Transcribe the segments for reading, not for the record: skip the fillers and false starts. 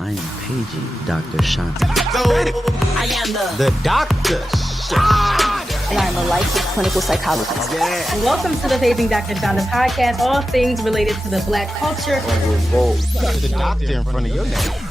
I am paging Dr. Chanda. I am the Dr. Chanda. And I'm a licensed clinical psychologist. Yeah. Welcome to the Paging Dr. Chanda podcast, all things related to the Black culture. The doctor in front of your name.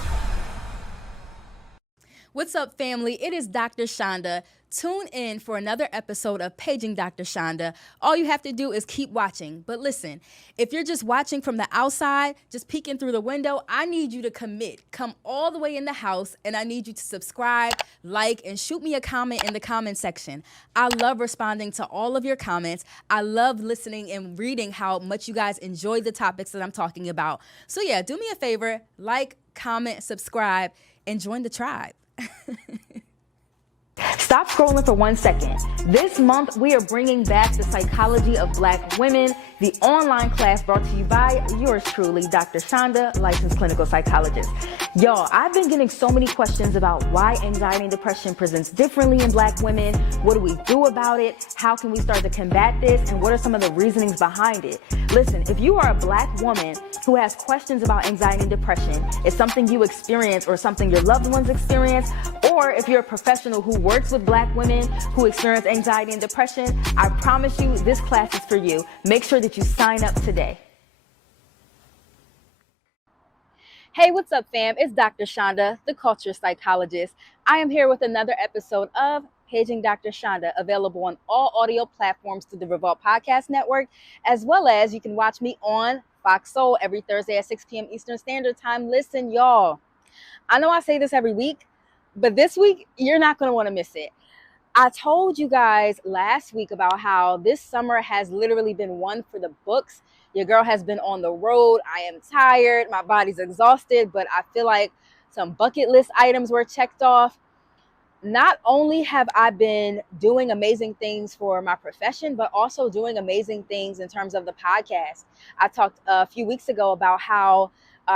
What's up, family? It is Dr. Chanda. Tune in for another episode of Paging Dr. Chanda. All you have to do is keep watching. But listen, if you're just watching from the outside, just peeking through the window, I need you to commit. Come all the way in the house, and I need you to subscribe, like, and shoot me a comment in the comment section. I love responding to all of your comments. I love listening and reading how much you guys enjoy the topics that I'm talking about. So yeah, do me a favor, like, comment, subscribe, and join the tribe. Stop scrolling for 1 second. This month, we are bringing back the Psychology of Black Women, the online class brought to you by yours truly, Dr. Chanda, licensed clinical psychologist. Y'all, I've been getting so many questions about why anxiety and depression presents differently in Black women. What do we do about it? How can we start to combat this? And what are some of the reasonings behind it? Listen, if you are a Black woman who has questions about anxiety and depression, it's something you experience or something your loved ones experience, or if you're a professional who works with Black women who experience anxiety and depression, I promise you this class is for you. Make sure that you sign up today. Hey, what's up, fam? It's Dr. Chanda, the culture psychologist. I am here with another episode of Paging Dr. Chanda, available on all audio platforms through the Revolt Podcast Network, as well as you can watch me on Fox Soul every Thursday at 6 p.m. Eastern Standard Time. Listen, y'all, I know I say this every week, but this week, you're not going to want to miss it. I told you guys last week about how this summer has literally been one for the books. Your girl has been on the road. I am tired. My body's exhausted, but I feel like some bucket list items were checked off. Not only have I been doing amazing things for my profession, but also doing amazing things in terms of the podcast. I talked a few weeks ago about how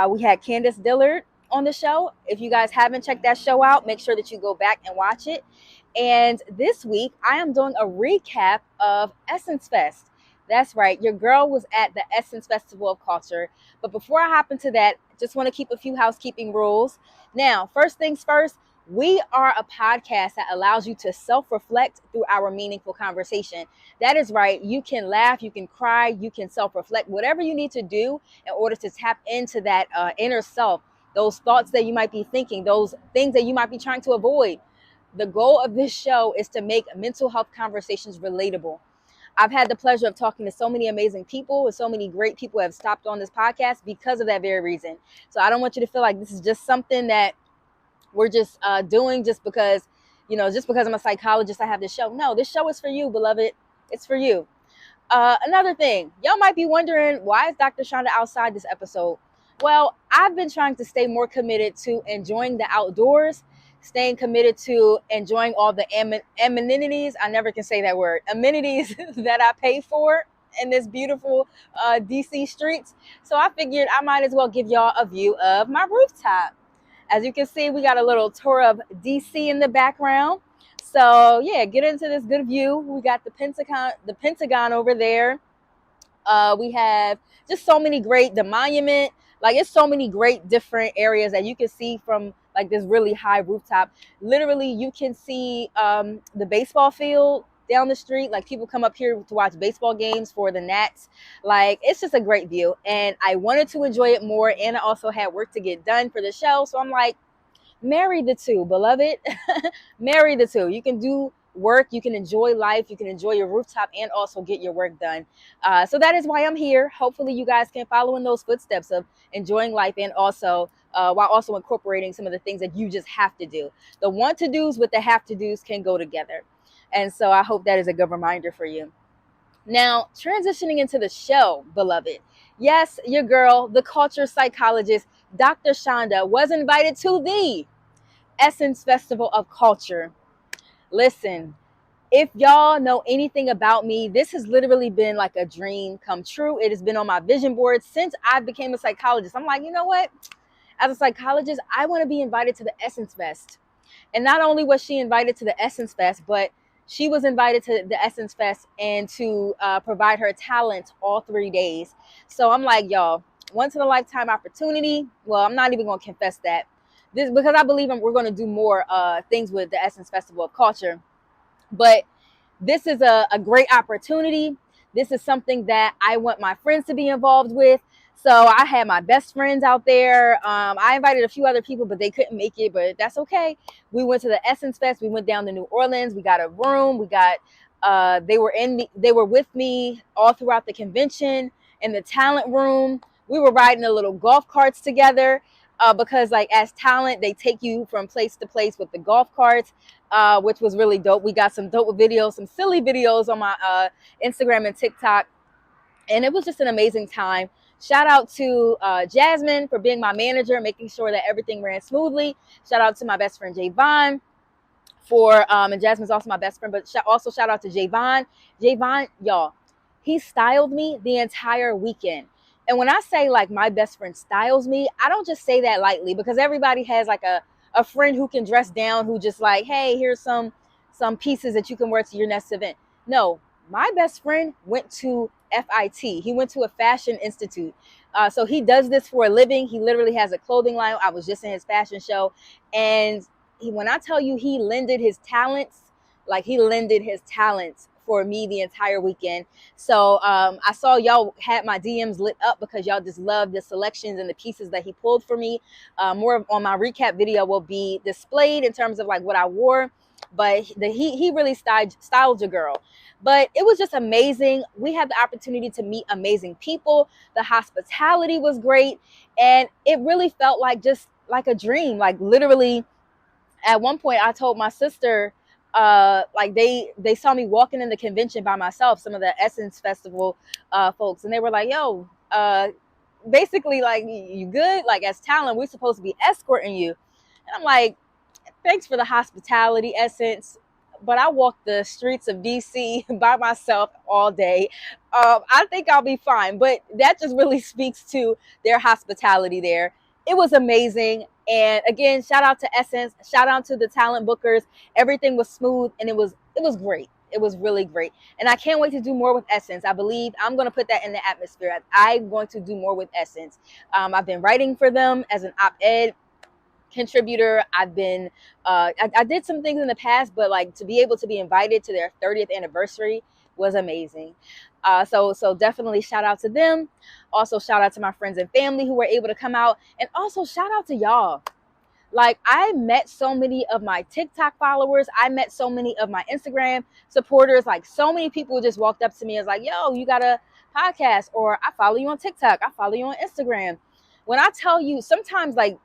we had Candace Dillard on the show. If you guys haven't checked that show out, make sure that you go back and watch it. And this week, I am doing a recap of Essence Fest. That's right. Your girl was at the Essence Festival of Culture. But before I hop into that, just want to keep a few housekeeping rules. Now, first things first, we are a podcast that allows you to self-reflect through our meaningful conversation. That is right. You can laugh, you can cry, you can self-reflect, whatever you need to do in order to tap into that inner self, those thoughts that you might be thinking, those things that you might be trying to avoid. The goal of this show is to make mental health conversations relatable. I've had the pleasure of talking to so many amazing people, and so many great people have stopped on this podcast because of that very reason. So I don't want you to feel like this is just something that we're just doing just because, just because I'm a psychologist, I have this show. No, this show is for you, beloved. It's for you. Another thing, y'all might be wondering, why is Dr. Chanda outside this episode? Well, I've been trying to stay more committed to enjoying the outdoors, staying committed to enjoying all the amenities. I never can say that word. Amenities that I pay for in this beautiful DC streets. So I figured I might as well give y'all a view of my rooftop. As you can see, we got a little tour of DC in the background. So yeah, get into this good view. We got the Pentagon over there. We have just so many great, the monument. Like, it's so many great different areas that you can see from like this really high rooftop. Literally, you can see the baseball field down the street. Like, people come up here to watch baseball games for the Nats. Like, it's just a great view. And I wanted to enjoy it more. And I also had work to get done for the show. So I'm like, marry the two, beloved. Marry the two. You can do work, you can enjoy life, you can enjoy your rooftop, and also get your work done. So that is why I'm here. Hopefully you guys can follow in those footsteps of enjoying life, and also while also incorporating some of the things that you just have to do. The want to do's with the have to do's can go together. And so I hope that is a good reminder for you. Now, transitioning into the show, beloved. Yes, your girl, the culture psychologist, Dr. Chanda, was invited to the Essence Festival of Culture. Listen, if y'all know anything about me, this has literally been like a dream come true. It has been on my vision board since I became a psychologist. I'm like, you know what? As a psychologist, I want to be invited to the Essence Fest. And not only was she invited to the Essence Fest, but she was invited to the Essence Fest and to provide her talent all 3 days. So I'm like, y'all, once in a lifetime opportunity. Well, I'm not even going to confess that. this, because I believe we're going to do more things with the Essence Festival of Culture. But this is a great opportunity. This is something that I want my friends to be involved with. So I had my best friends out there. I invited a few other people, but they couldn't make it, but that's okay. We went to the Essence Fest. We went down to New Orleans. We got a room. We got, they were with me all throughout the convention in the talent room. We were riding the little golf carts together. Because like as talent, they take you from place to place with the golf carts, which was really dope. We got some dope videos, some silly videos on my Instagram and TikTok. And it was just an amazing time. Shout out to Jasmine for being my manager, making sure that everything ran smoothly. Shout out to my best friend Javon for, and Jasmine's also my best friend, but also shout out to Javon. Javon, y'all, he styled me the entire weekend. And when I say like my best friend styles me, I don't just say that lightly, because everybody has like a friend who can dress down, who just like, hey, here's some pieces that you can wear to your next event. No, my best friend went to FIT. He went to a fashion institute. So he does this for a living. He literally has a clothing line. I was just in his fashion show. And when I tell you he lended his talents, for me the entire weekend. So I saw y'all had my DMs lit up because y'all just love the selections and the pieces that he pulled for me. More on my recap video will be displayed in terms of like what I wore, but he really styled your girl. But it was just amazing. We had the opportunity to meet amazing people. The hospitality was great, and it really felt like just like a dream. Like literally at one point I told my sister, like they saw me walking in the convention by myself, some of the Essence Festival folks, and they were like, yo, basically like, you good? Like as talent, we're supposed to be escorting you. And I'm like, thanks for the hospitality, Essence, but I walked the streets of DC by myself all day. I think I'll be fine. But that just really speaks to their hospitality there. It was amazing. And again, shout out to Essence, shout out to the talent bookers. Everything was smooth, and it was great. It was really great. And I can't wait to do more with Essence. I believe I'm going to put that in the atmosphere. I'm going to do more with Essence. I've been writing for them as an op-ed contributor. I've been I did some things in the past, but like to be able to be invited to their 30th anniversary was amazing. So definitely shout out to them. Also shout out to my friends and family who were able to come out, and also shout out to y'all. Like I met so many of my TikTok followers. I met so many of my Instagram supporters. Like so many people just walked up to me and was like, yo, you got a podcast, or I follow you on TikTok, I follow you on Instagram. When I tell you, sometimes like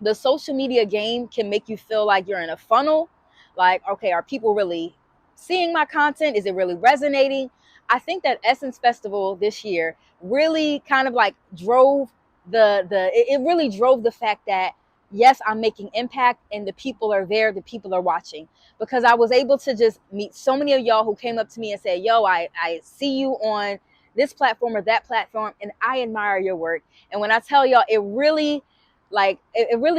the social media game can make you feel like you're in a funnel. Like, okay, are people really seeing my content? Is it really resonating? I think that Essence Festival this year really kind of like drove it really drove the fact that yes, I'm making impact, and the people are there, the people are watching, because I was able to just meet so many of y'all who came up to me and said, yo, I see you on this platform or that platform, and I admire your work. And when I tell y'all, it really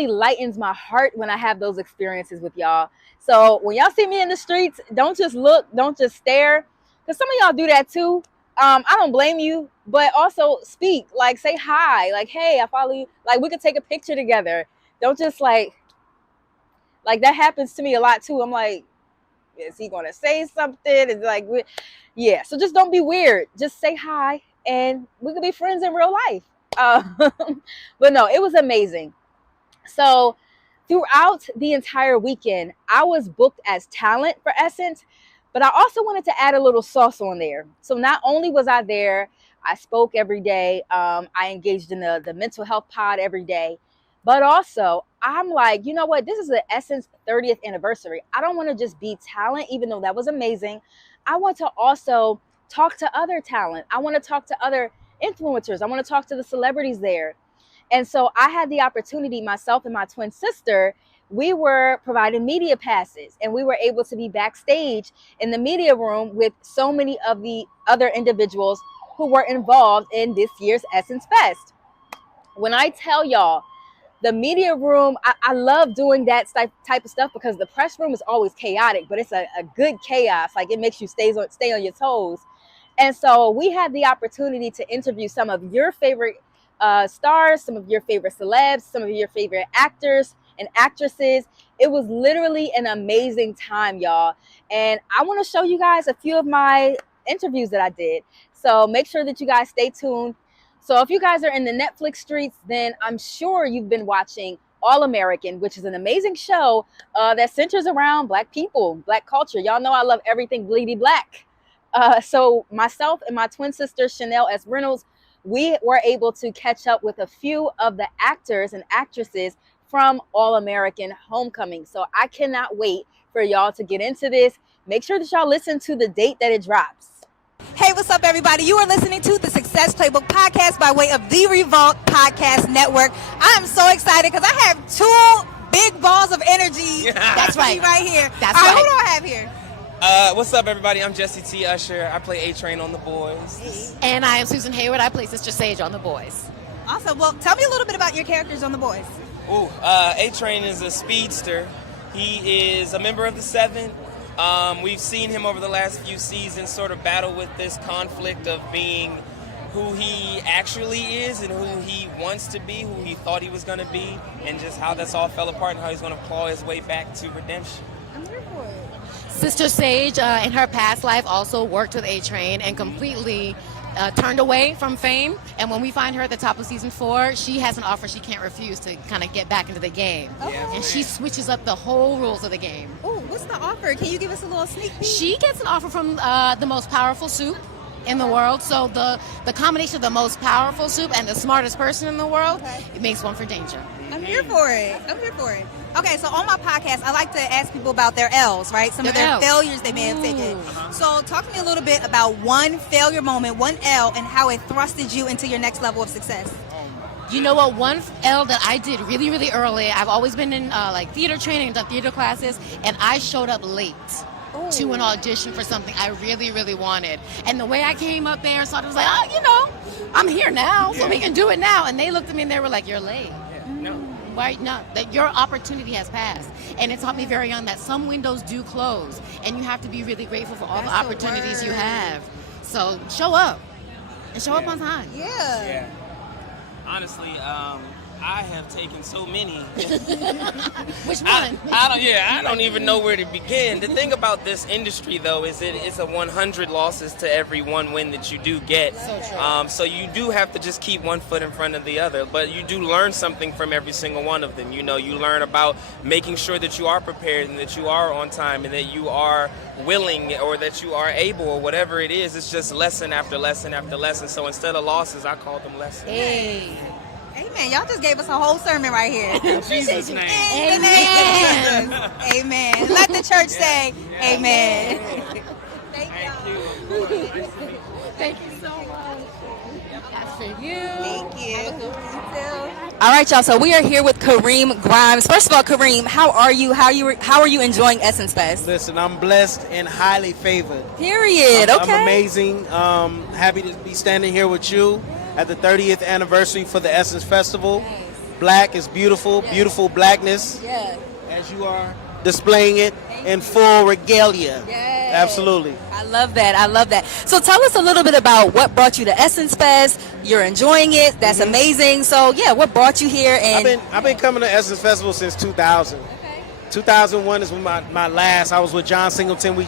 lightens my heart when I have those experiences with y'all. So when y'all see me in the streets, don't just look, don't just stare, because some of y'all do that too. I don't blame you, but also speak, like say hi, like, hey, I follow you. Like we could take a picture together. Don't just like that happens to me a lot too. I'm like, is he going to say something? It's like, yeah. So just don't be weird. Just say hi, and we could be friends in real life. But no, it was amazing. So throughout the entire weekend, I was booked as talent for Essence, but I also wanted to add a little sauce on there. So not only was I there, I spoke every day. I engaged in the mental health pod every day, but also I'm like, you know what? This is the Essence 30th anniversary. I don't want to just be talent, even though that was amazing. I want to also talk to other talent. I want to talk to other influencers. I want to talk to the celebrities there. And so I had the opportunity, myself and my twin sister, we were providing media passes, and we were able to be backstage in the media room with so many of the other individuals who were involved in this year's Essence Fest. When I tell y'all, the media room, I love doing that type of stuff, because the press room is always chaotic, but it's a good chaos. Like it makes you stay on your toes. And so we had the opportunity to interview some of your favorite stars, some of your favorite celebs, some of your favorite actors, and actresses. It was literally an amazing time, y'all. And I want to show you guys a few of my interviews that I did. So make sure that you guys stay tuned. So if you guys are in the Netflix streets, then I'm sure you've been watching All American, which is an amazing show that centers around Black people, Black culture. Y'all know I love everything bleedy Black. So myself and my twin sister, Chanel S. Reynolds, we were able to catch up with a few of the actors and actresses from All American Homecoming. So I cannot wait for y'all to get into this. Make sure that y'all listen to the date that it drops. Hey, what's up, everybody? You are listening to the Success Playbook Podcast by way of the Revolt Podcast Network. I am so excited because I have two big balls of energy. That's right. Right here. That's All right. right. Who do I have here? What's up, everybody? I'm Jesse T. Usher. I play A-Train on The Boys. And I am Susan Hayward. I play Sister Sage on The Boys. Awesome. Well, tell me a little bit about your characters on The Boys. A-Train is a speedster. He is a member of the Seven. We've seen him over the last few seasons sort of battle with this conflict of being who he actually is and who he wants to be, who he thought he was going to be, and just how that's all fell apart and how he's going to claw his way back to redemption. I'm here for it. Sister Sage, in her past life, also worked with A-Train and completely turned away from fame. And when we find her at the top of season 4, she has an offer she can't refuse to kind of get back into the game. And she switches up the whole rules of the game. Oh, what's the offer? Can you give us a little sneak peek? She gets an offer from the most powerful soup in the world. So the combination of the most powerful soup and the smartest person in the world, it makes one for danger. I'm here for it. I'm here for it. Okay, so on my podcast, I like to ask people about their L's, right? Some of their failures they may have taken. So talk to me a little bit about one failure moment, one L, and how it thrusted you into your next level of success. You know what? One L that I did really, really early, I've always been in like theater training and done theater classes, and I showed up late to an audition for something I really, really wanted. And the way I came up there, so I was like, I'm here now, so we can do it now. And they looked at me and they were like, you're late. Right? No, that your opportunity has passed. And it taught me very young that some windows do close, and you have to be really grateful for all the opportunities you have. So show up, and show up on time. Yeah. Honestly, I have taken so many. Which one? I don't even know where to begin. The thing about this industry, though, is it's a 100 losses to every one win that you do get. So true. So you do have to just keep one foot in front of the other. But you do learn something from every single one of them. You know, you learn about making sure that you are prepared and that you are on time and that you are willing or that you are able or whatever it is. It's just lesson after lesson after lesson. So instead of losses, I call them lessons. Hey. Amen. Y'all just gave us a whole sermon right here. In Jesus' name. Amen. Amen. Let the church say amen. Thank you. Thank you so much. That's for you. Thank you. All right, y'all. So we are here with Kareem Grimes. First of all, Kareem, how are you? How are you enjoying Essence Fest? Listen, I'm blessed and highly favored. Period. Okay. I'm amazing. Happy to be standing here with you at the 30th anniversary for the Essence Festival. Nice. Black is beautiful, beautiful blackness. Yeah. As you are displaying it in full regalia. Yes. Absolutely. I love that. I love that. So tell us a little bit about what brought you to Essence Fest. You're enjoying it. That's amazing. So yeah, what brought you here? And I've been coming to Essence Festival since 2000. Okay. 2001 is when my last. I was with John Singleton. We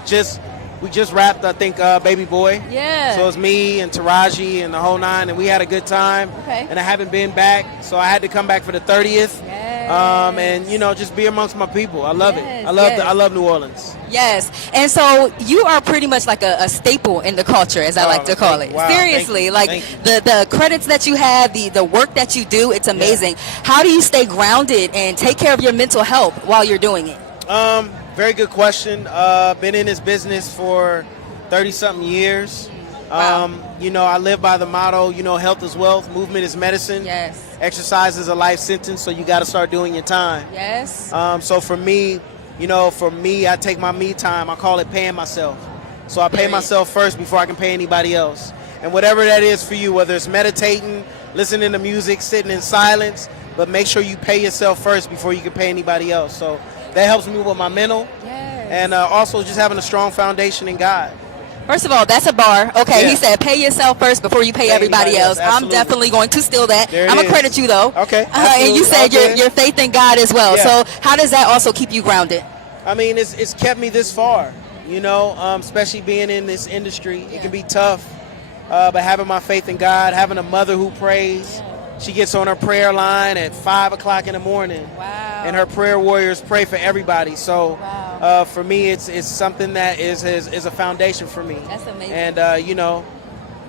just wrapped, I think, Baby Boy. Yeah. So it was me and Taraji and the whole nine, and we had a good time. Okay. And I haven't been back, so I had to come back for the 30th. Yes. And just be amongst my people. I love Yes, it. I love yes. I love New Orleans. Yes. And so you are pretty much like a staple in the culture, as I like to call it. Wow, Seriously, thank you. the credits that you have, the work that you do, it's amazing. How do you stay grounded and take care of your mental health while you're doing it? Very good question. Been in this business for 30-something years. Wow. I live by the motto, health is wealth, movement is medicine. Yes. Exercise is a life sentence, so you got to start doing your time. Yes. So for me, I take my me time. I call it paying myself. So I pay myself first before I can pay anybody else. And whatever that is for you, whether it's meditating, listening to music, sitting in silence, but make sure you pay yourself first before you can pay anybody else. So that helps me with my mental. Yes. And also just having a strong foundation in God. First of all, that's a bar. Okay, Yeah. he said pay yourself first before you pay everybody else. I'm Absolutely. definitely going to steal that. There it I'm going to is. credit you, though. Okay, And you said absolutely. your faith in God as well. Yeah. So how does that also keep you grounded? I mean, it's kept me this far, you know, especially being in this industry. It can be tough, but having my faith in God, having a mother who prays. She gets on her prayer line at 5 o'clock in the morning. Wow. And her prayer warriors pray for everybody. So for me, it's something that is a foundation for me. That's amazing. And, you know,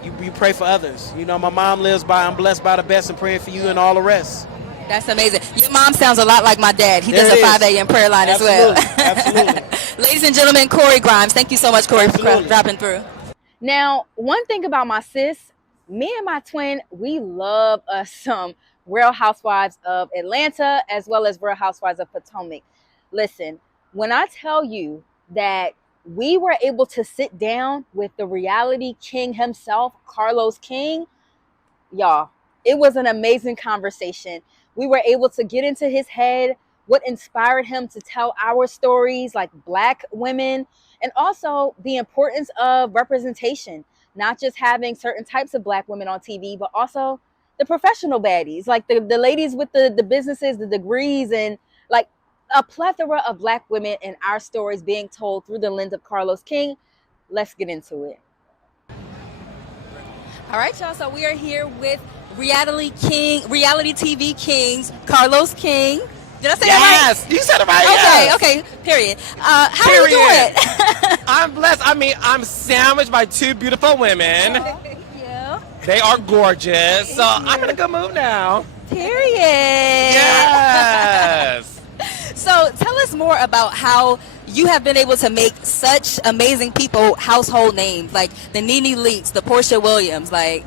you pray for others. You know, my mom lives by, I'm blessed by the best and praying for you and all the rest. That's amazing. Your mom sounds a lot like my dad. He There does it a 5 is. a.m. prayer line Absolutely. as well. Absolutely. Ladies and gentlemen, Corey Grimes. Thank you so much, Corey, for Absolutely. dropping through. Now, one thing about my sis, me and my twin, we love us some Real Housewives of Atlanta as well as Real Housewives of Potomac. Listen, when I tell you that we were able to sit down with the reality king himself, Carlos King, y'all, it was an amazing conversation. We were able to get into his head, what inspired him to tell our stories like Black women, and also the importance of representation, not just having certain types of Black women on TV, but also the professional baddies, like the ladies with the businesses, the degrees, and like a plethora of Black women in our stories being told through the lens of Carlos King. Let's get into it. All right, y'all. So we are here with reality TV kings, Carlos King. Did I say that right? Yes, you said it right. Okay, period. How are you doing? I'm blessed. I mean, I'm sandwiched by two beautiful women. Thank you. They are gorgeous. So I'm in a good mood now. Period. Yes. So tell us more about how you have been able to make such amazing people household names, like the Nene Leakes, the Portia Williams, like.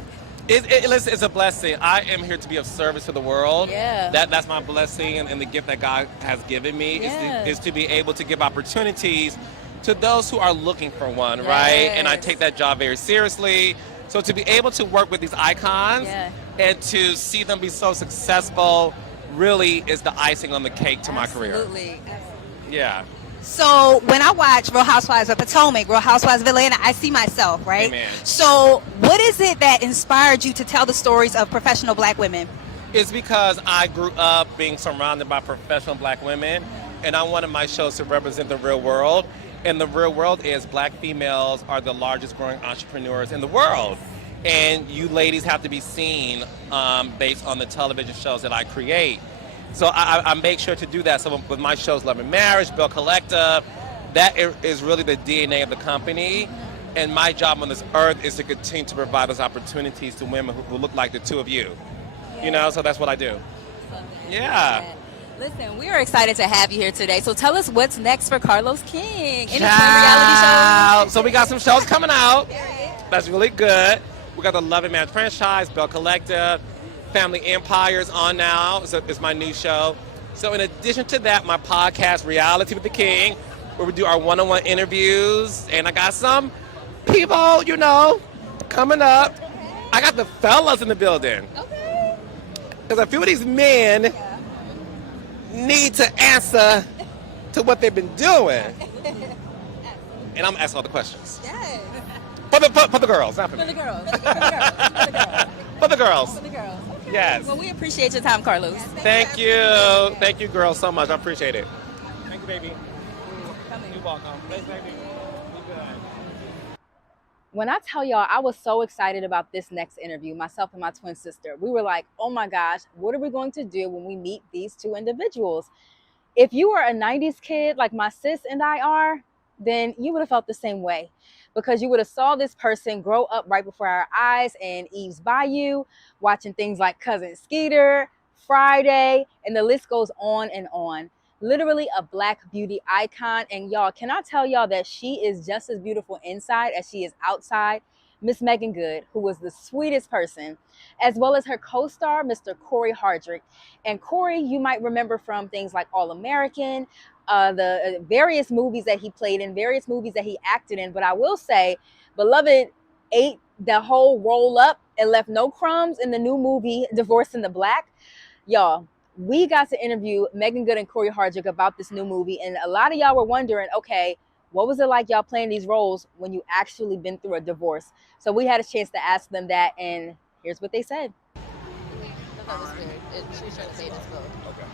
Listen, it's a blessing. I am here to be of service to the world. Yeah. That's my blessing and the gift that God has given me is to be able to give opportunities to those who are looking for one, right? And I take that job very seriously. So to be able to work with these icons and to see them be so successful really is the icing on the cake to my career. Absolutely. Yeah. So when I watch Real Housewives of Potomac, Real Housewives of Atlanta, I see myself, right? Amen. So what is it that inspired you to tell the stories of professional Black women? It's because I grew up being surrounded by professional Black women, and I wanted my shows to represent the real world. And the real world is Black females are the largest growing entrepreneurs in the world. And you ladies have to be seen based on the television shows that I create. So I make sure to do that. So with my shows, Love and Marriage, Bill Collective, that is really the DNA of the company. And my job on this earth is to continue to provide those opportunities to women who look like the two of you. You know, so that's what I do. Yeah. Listen, we are excited to have you here today. So tell us what's next for Carlos King. Any Ciao. reality shows? So we got some shows coming out. That's really good. We got the Love and Marriage franchise, Bill Collective, Family Empires on now. It's my new show. So in addition to that, my podcast, Reality with the King, where we do our one-on-one interviews. And I got some people, you know, coming up. I got the fellas in the building. Okay. Because a few of these men need to answer to what they've been doing. And I'm asking all the questions. Yes. For the girls, not for me. For the girls. For the girls. For the girls. Okay. Yes. Well, we appreciate your time, Carlos. Thank you. Thank you, girls, so much. I appreciate it. Thank you, baby. You're welcome. Thanks, baby. Be good. When I tell y'all, I was so excited about this next interview, myself and my twin sister. We were like, oh my gosh, what are we going to do when we meet these two individuals? If you are a 90s kid like my sis and I are, then you would have felt the same way, because you would have saw this person grow up right before our eyes in Eve's Bayou, watching things like Cousin Skeeter, Friday, and the list goes on and on. Literally a Black beauty icon. And y'all, can I tell y'all that she is just as beautiful inside as she is outside? Miss Meagan Good, who was the sweetest person, as well as her co-star, Mr. Corey Hardrick. And Corey, you might remember from things like All American, the various movies that he played in, various movies that he acted in. But I will say, Beloved ate the whole roll up and left no crumbs in the new movie, Divorce in the Black. Y'all, we got to interview Meagan Good and Corey Hardrick about this new movie. And a lot of y'all were wondering, okay, what was it like y'all playing these roles when you actually been through a divorce? So we had a chance to ask them that, and here's what they said. That was good. She was trying to say this both. Okay.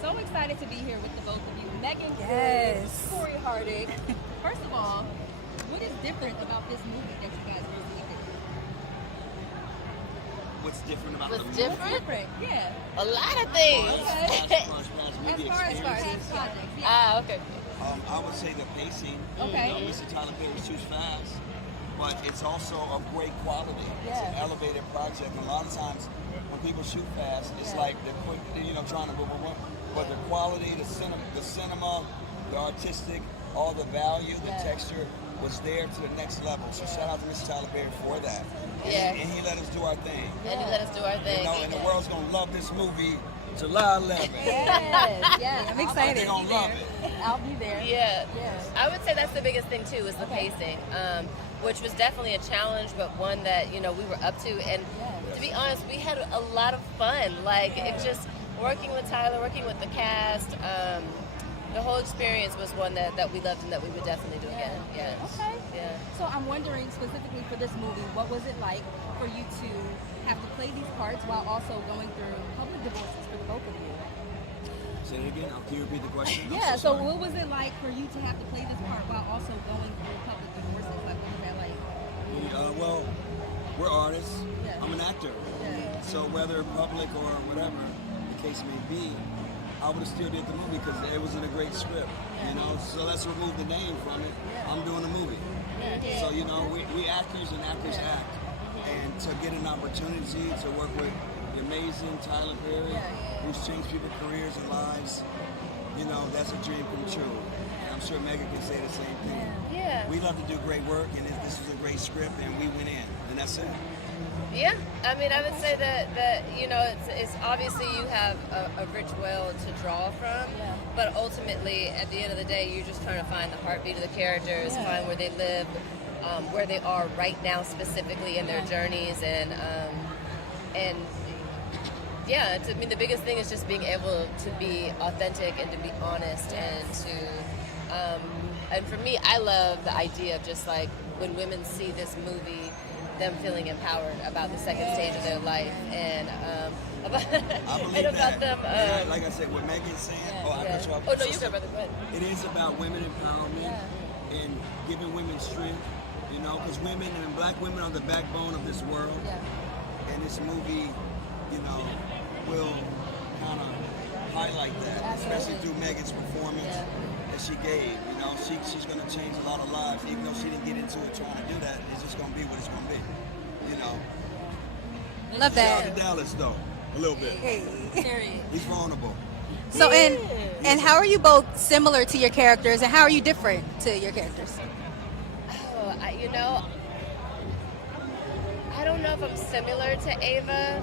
So excited to be here with the both of you. Meagan, Yes. Corey Hardig. First of all, what is different about this movie that you guys recently did? What's different about What's the different? Yeah. A lot of things. movie? As far as projects, yeah. Ah, okay. I would say the pacing. Okay. You know, Mr. Tyler Perry's too fast, but it's also of great quality. It's an elevated project. And a lot of times when people shoot fast, it's like they're quick, trying to move. But the quality, the cinema, the artistic, all the value, the texture was there to the next level. So shout out to Mr. Tyler Perry for that. Yeah. And he let us do our thing. And you let us do our thing. And the world's gonna love this movie July 11th. Yes. I'm excited. They're gonna love it. I'll be there. Yeah. I would say that's the biggest thing too, is the pacing, which was definitely a challenge, but one that, we were up to. And to be honest, we had a lot of fun. Like, it just, working with Tyler, working with the cast, the whole experience was one that we loved and that we would definitely do again. Yes. Okay. Yeah. So I'm wondering specifically for this movie, what was it like for you to have to play these parts while also going through public divorces for the both of you? Say it again. Can you repeat the question? Yeah, so what was it like for you to have to play this part while also going through public divorces? Like, what was that like? Well, we're artists. Yeah. I'm an actor. Yeah. So whether public or whatever the case may be, I would have still did the movie because it was in a great script. So let's remove the name from it. I'm doing a movie. So we actors and actors act, and to get an opportunity to work with the amazing Tyler Perry, who's changed people's careers and lives, that's a dream come true. And I'm sure Meagan can say the same thing. Yeah. We love to do great work, and this was a great script, and we went in, and that's it. Yeah, I mean, I would say that it's obviously you have a rich well to draw from, but ultimately, at the end of the day, you're just trying to find the heartbeat of the characters, find where they live, where they are right now specifically in their journeys, and yeah, I mean, the biggest thing is just being able to be authentic and to be honest, and for me, I love the idea of just like when women see this movie, them feeling empowered about the second stage of their life, and about, I believe and about that. them. Like I said, what Megan's saying. Oh, I cut you off. Oh no, you go, brother. Go ahead. It is about women empowerment and giving women strength. Because women and black women are the backbone of this world. And this movie, will kind of highlight that, especially through Megan's performance that she gave. She's going to change a lot of lives, even though she didn't get into it trying to do that. It's just going to be what it's going to be. Love Shout out that. to Dallas, though, a little bit. Period. He's vulnerable. So, and how are you both similar to your characters, and how are you different to your characters? Oh, I don't know if I'm similar to Ava,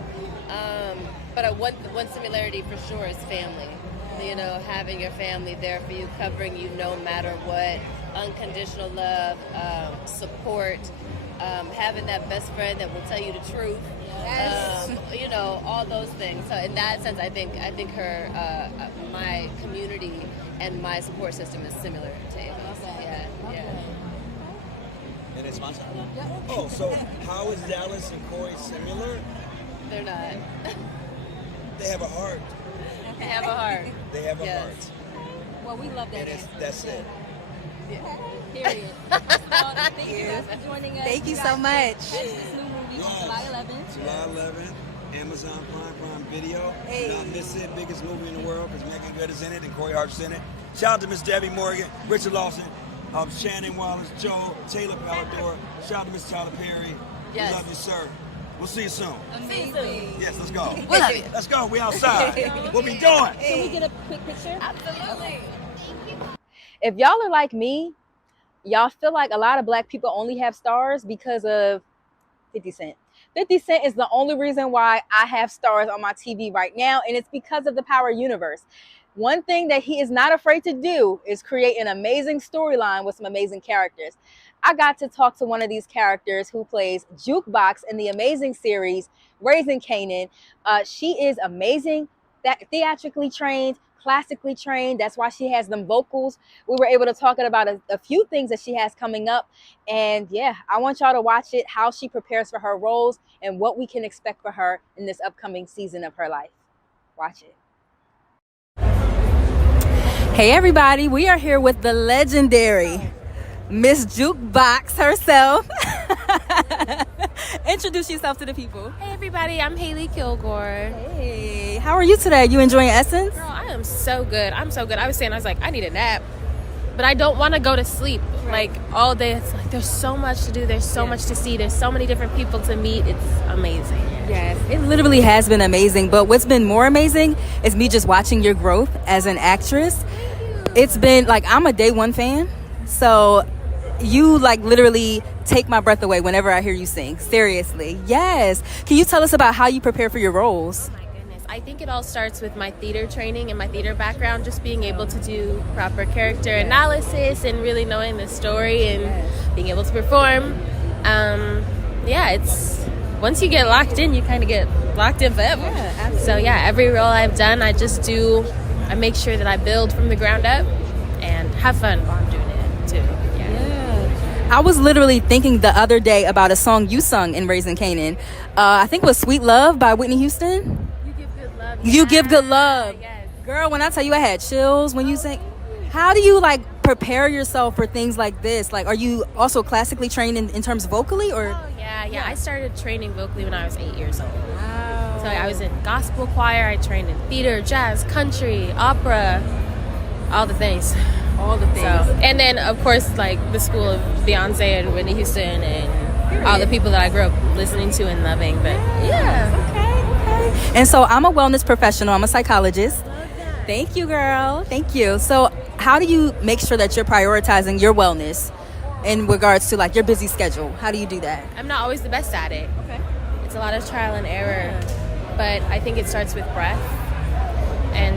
but one similarity for sure is family. Having your family there for you, covering you no matter what, unconditional love, support, having that best friend that will tell you the truth. All those things. So in that sense, I think her, my community and my support system is similar to Ava's. Yeah. And it's my time. Oh, so how is Dallas and Corey similar? They're not. They have a heart. They have a heart. They have a heart. Well, we love that. And that's it. Period. Thank you guys for joining us. Thank you so much. Catch this new movie on July 11th. July 11th, Amazon Prime Video. Hey. Not miss it, biggest movie in the world because Meagan Good is in it and Corey Hart's in it. Shout out to Miss Debbie Morgan, Richard Lawson, Shannon Wallace, Joe, Taylor Palador. Shout out to Miss Tyler Perry. Yes. We love you, sir. We'll see you soon. Amazing. Yes, let's go. We love you. Let's go. We outside. What we doing? Can we get a quick picture? Absolutely. If y'all are like me, y'all feel like a lot of black people only have stars because of 50 Cent. 50 Cent is the only reason why I have stars on my TV right now, and it's because of the Power Universe. One thing that he is not afraid to do is create an amazing storyline with some amazing characters. I got to talk to one of these characters who plays Jukebox in the amazing series Raising Kanan. She is amazing, theatrically trained, classically trained. That's why she has them vocals. We were able to talk about a few things that she has coming up. And yeah, I want y'all to watch it, how she prepares for her roles and what we can expect for her in this upcoming season of her life. Watch it. Hey everybody, we are here with the legendary Miss Jukebox herself. Introduce yourself to the people. Hey everybody, I'm Haley Kilgore. Hey, how are you today? You enjoying Essence? Girl, I am so good. I'm so good. I was like, I need a nap, but I don't want to go to sleep. Like all day, it's like there's so much to do. There's so much to see. There's so many different people to meet. It's amazing. Yes, it literally has been amazing. But what's been more amazing is me just watching your growth as an actress. It's been like, I'm a day one fan. So you like literally take my breath away whenever I hear you sing. Seriously. Yes. Can you tell us about how you prepare for your roles? Oh my goodness. I think it all starts with my theater training and my theater background, just being able to do proper character analysis and really knowing the story and being able to perform. It's once you get locked in, you kind of get locked in forever. So yeah, every role I've done, I make sure that I build from the ground up and have fun while I'm doing it too. I was literally thinking the other day about a song you sung in Raising Canaan. I think it was Sweet Love by Whitney Houston. You give good love. You give good love. Yes. Girl, when I tell you I had chills when you sang. How do you like prepare yourself for things like this? Like, are you also classically trained in terms of vocally or? Oh, yeah. I started training vocally when I was 8 years old. Wow. So I was in gospel choir. I trained in theater, jazz, country, opera, all the things. All the things. So, and then, of course, like the school of Beyonce and Whitney Houston and all the people that I grew up listening to and loving. But Okay. And so I'm a wellness professional. I'm a psychologist. Thank you, girl. Thank you. So how do you make sure that you're prioritizing your wellness in regards to like your busy schedule? How do you do that? I'm not always the best at it. Okay. It's a lot of trial and error. But I think it starts with breath and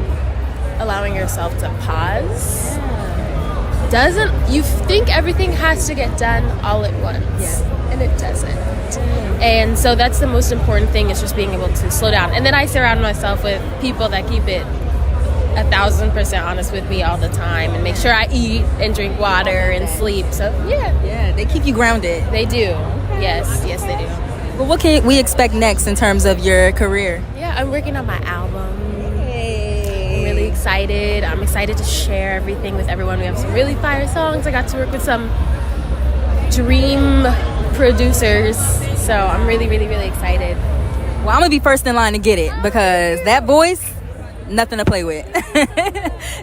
allowing yourself to pause. You think everything has to get done all at once, and it doesn't. And so that's the most important thing, is just being able to slow down. And then I surround myself with people that keep it 1,000% honest with me all the time and make sure I eat and drink water and sleep. So they keep you grounded. They do. Yes, they do. Well, what can we expect next in terms of your career? Yeah, I'm working on my album. Really excited. I'm excited to share everything with everyone. We have some really fire songs. I got to work with some dream producers, so I'm really, really, really excited. Well, I'm gonna be first in line to get it because that voice, nothing to play with.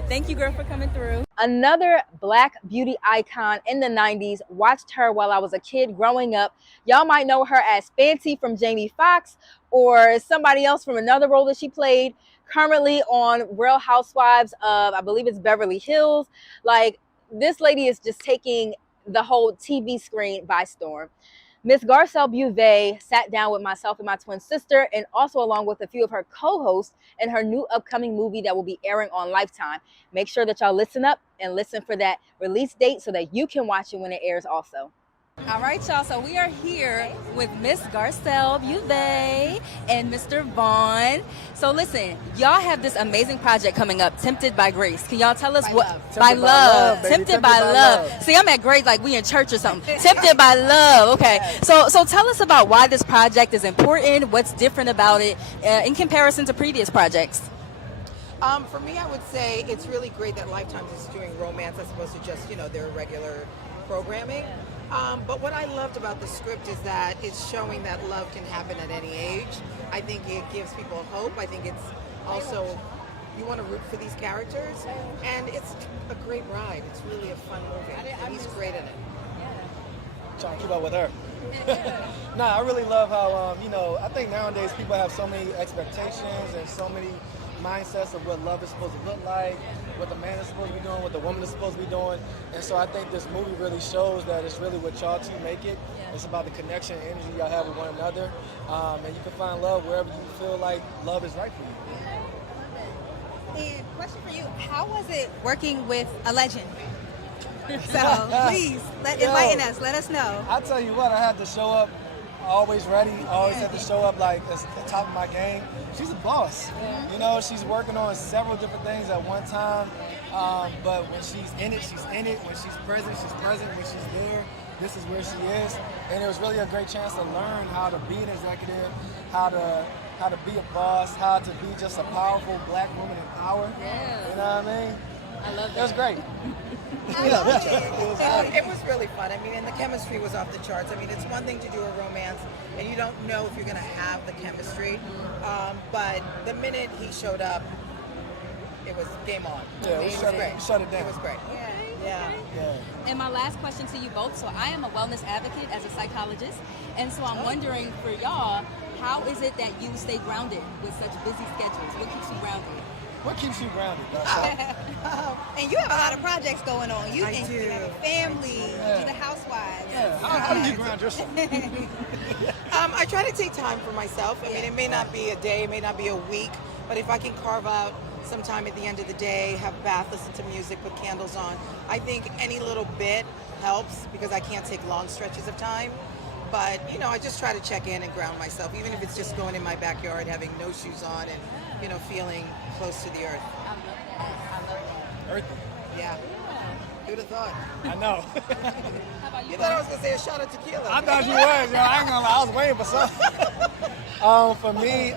Thank you, girl, for coming through. Another Black beauty icon in the 90s. Watched her while I was a kid growing up. Y'all might know her as Fancy from Jamie Foxx or somebody else from another role that she played. Currently on Real Housewives of, I believe it's Beverly Hills. Like, this lady is just taking the whole TV screen by storm. Miss Garcelle Beauvais sat down with myself and my twin sister, and also along with a few of her co-hosts in her new upcoming movie that will be airing on Lifetime. Make sure that y'all listen up and listen for that release date so that you can watch it when it airs also. All right, y'all. So we are here with Miss Garcelle Beauvais and Mr. Vaughn. So listen, y'all have this amazing project coming up, Tempted by Grace. Can y'all tell us what? By love. Tempted by love. See, I'm at Grace like we in church or something. Tempted by love. Okay. So tell us about why this project is important, what's different about it in comparison to previous projects. For me, I would say it's really great that Lifetime is doing romance as opposed to just, their regular programming. But what I loved about the script is that it's showing that love can happen at any age. I think it gives people hope. I think it's also, you want to root for these characters, and it's a great ride. It's really a fun movie, and he's great in it. Trying to keep up with her. I really love how, I think nowadays people have so many expectations and so many mindsets of what love is supposed to look like, what the man is supposed to be doing, what the woman is supposed to be doing. And so I think this movie really shows that it's really what y'all two make it. It's about the connection and energy y'all have with one another. And you can find love wherever you feel like love is right for you. And question for you, how was it working with a legend? So please, enlighten us, let us know. I tell you what, I had to show up always ready, always have to show up like at the top of my game. She's a boss. You know, she's working on several different things at one time. But when she's in it, she's in it. When she's present, she's present. When she's there, this is where she is. And it was really a great chance to learn how to be an executive, how to be a boss, how to be just a powerful black woman in power. Yeah. You know what I mean? I love that. It was great. It was really fun. I mean, and the chemistry was off the charts. I mean, it's one thing to do a romance, and you don't know if you're going to have the chemistry. But the minute he showed up, it was game on. Yeah, it was great. Shut it down. It was great. Yeah. And my last question to you both. So I am a wellness advocate as a psychologist, and so I'm wondering for y'all, how is it that you stay grounded with such busy schedules? What keeps you grounded? What keeps you grounded, Garcelle? And you have a lot of projects going on. You I and do. you have a family, you the housewives. Yeah. How do you ground yourself? I try to take time for myself. I mean, it may not be a day, it may not be a week, but if I can carve out some time at the end of the day, have a bath, listen to music, put candles on, I think any little bit helps because I can't take long stretches of time. But, you know, I just try to check in and ground myself, even if it's just going in my backyard, having no shoes on and, you know, feeling close to the earth. Earthy. Yeah. Who'd have thought? I know. You thought I was going to say a shot of tequila. I thought you was. Yo, I ain't gonna lie. I was waiting for something. For me,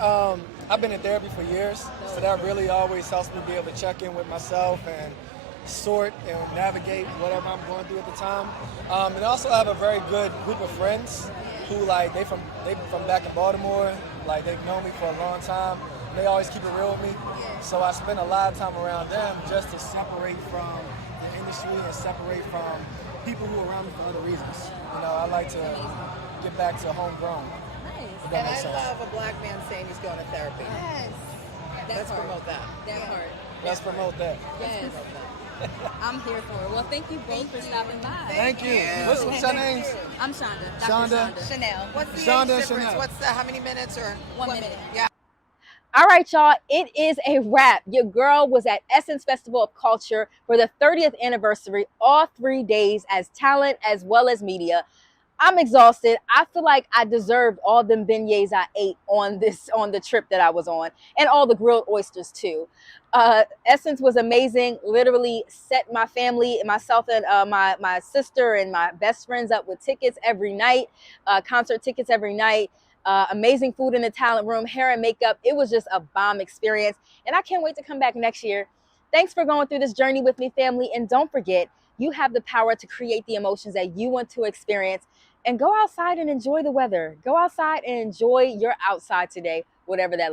I've been in therapy for years, so that really always helps me be able to check in with myself and sort and navigate whatever I'm going through at the time. And also I have a very good group of friends who they from back in Baltimore. Like they've known me for a long time. They always keep it real with me. So I spend a lot of time around them just to separate from the industry and separate from people who are around me for other reasons. You know, I like to get back to homegrown. If that And makes I sense. love a black man saying he's going to therapy. Yes. Let's promote that. That part. Let's promote that. Yes. I'm here for it. Well, thank you both for stopping by. Thank you. What's your names? I'm Chanda. Dr. Chanda. Chanel. What's the Shanda age and difference? Chanel. What's the, how many minutes or? 1 minute. Yeah. All right, y'all, it is a wrap. Your girl was at Essence Festival of Culture for the 30th anniversary, all 3 days as talent as well as media. I'm exhausted. I feel like I deserved all them beignets I ate on the trip that I was on, and all the grilled oysters too. Essence was amazing. Literally set my family, myself and my sister and my best friends up with tickets every night, concert tickets every night. Amazing food in the talent room, hair and makeup. It was just a bomb experience, and I can't wait to come back next year. Thanks for going through this journey with me, family, and don't forget, you have the power to create the emotions that you want to experience. And go outside and enjoy the weather. Go outside and enjoy your outside today, whatever that looks like.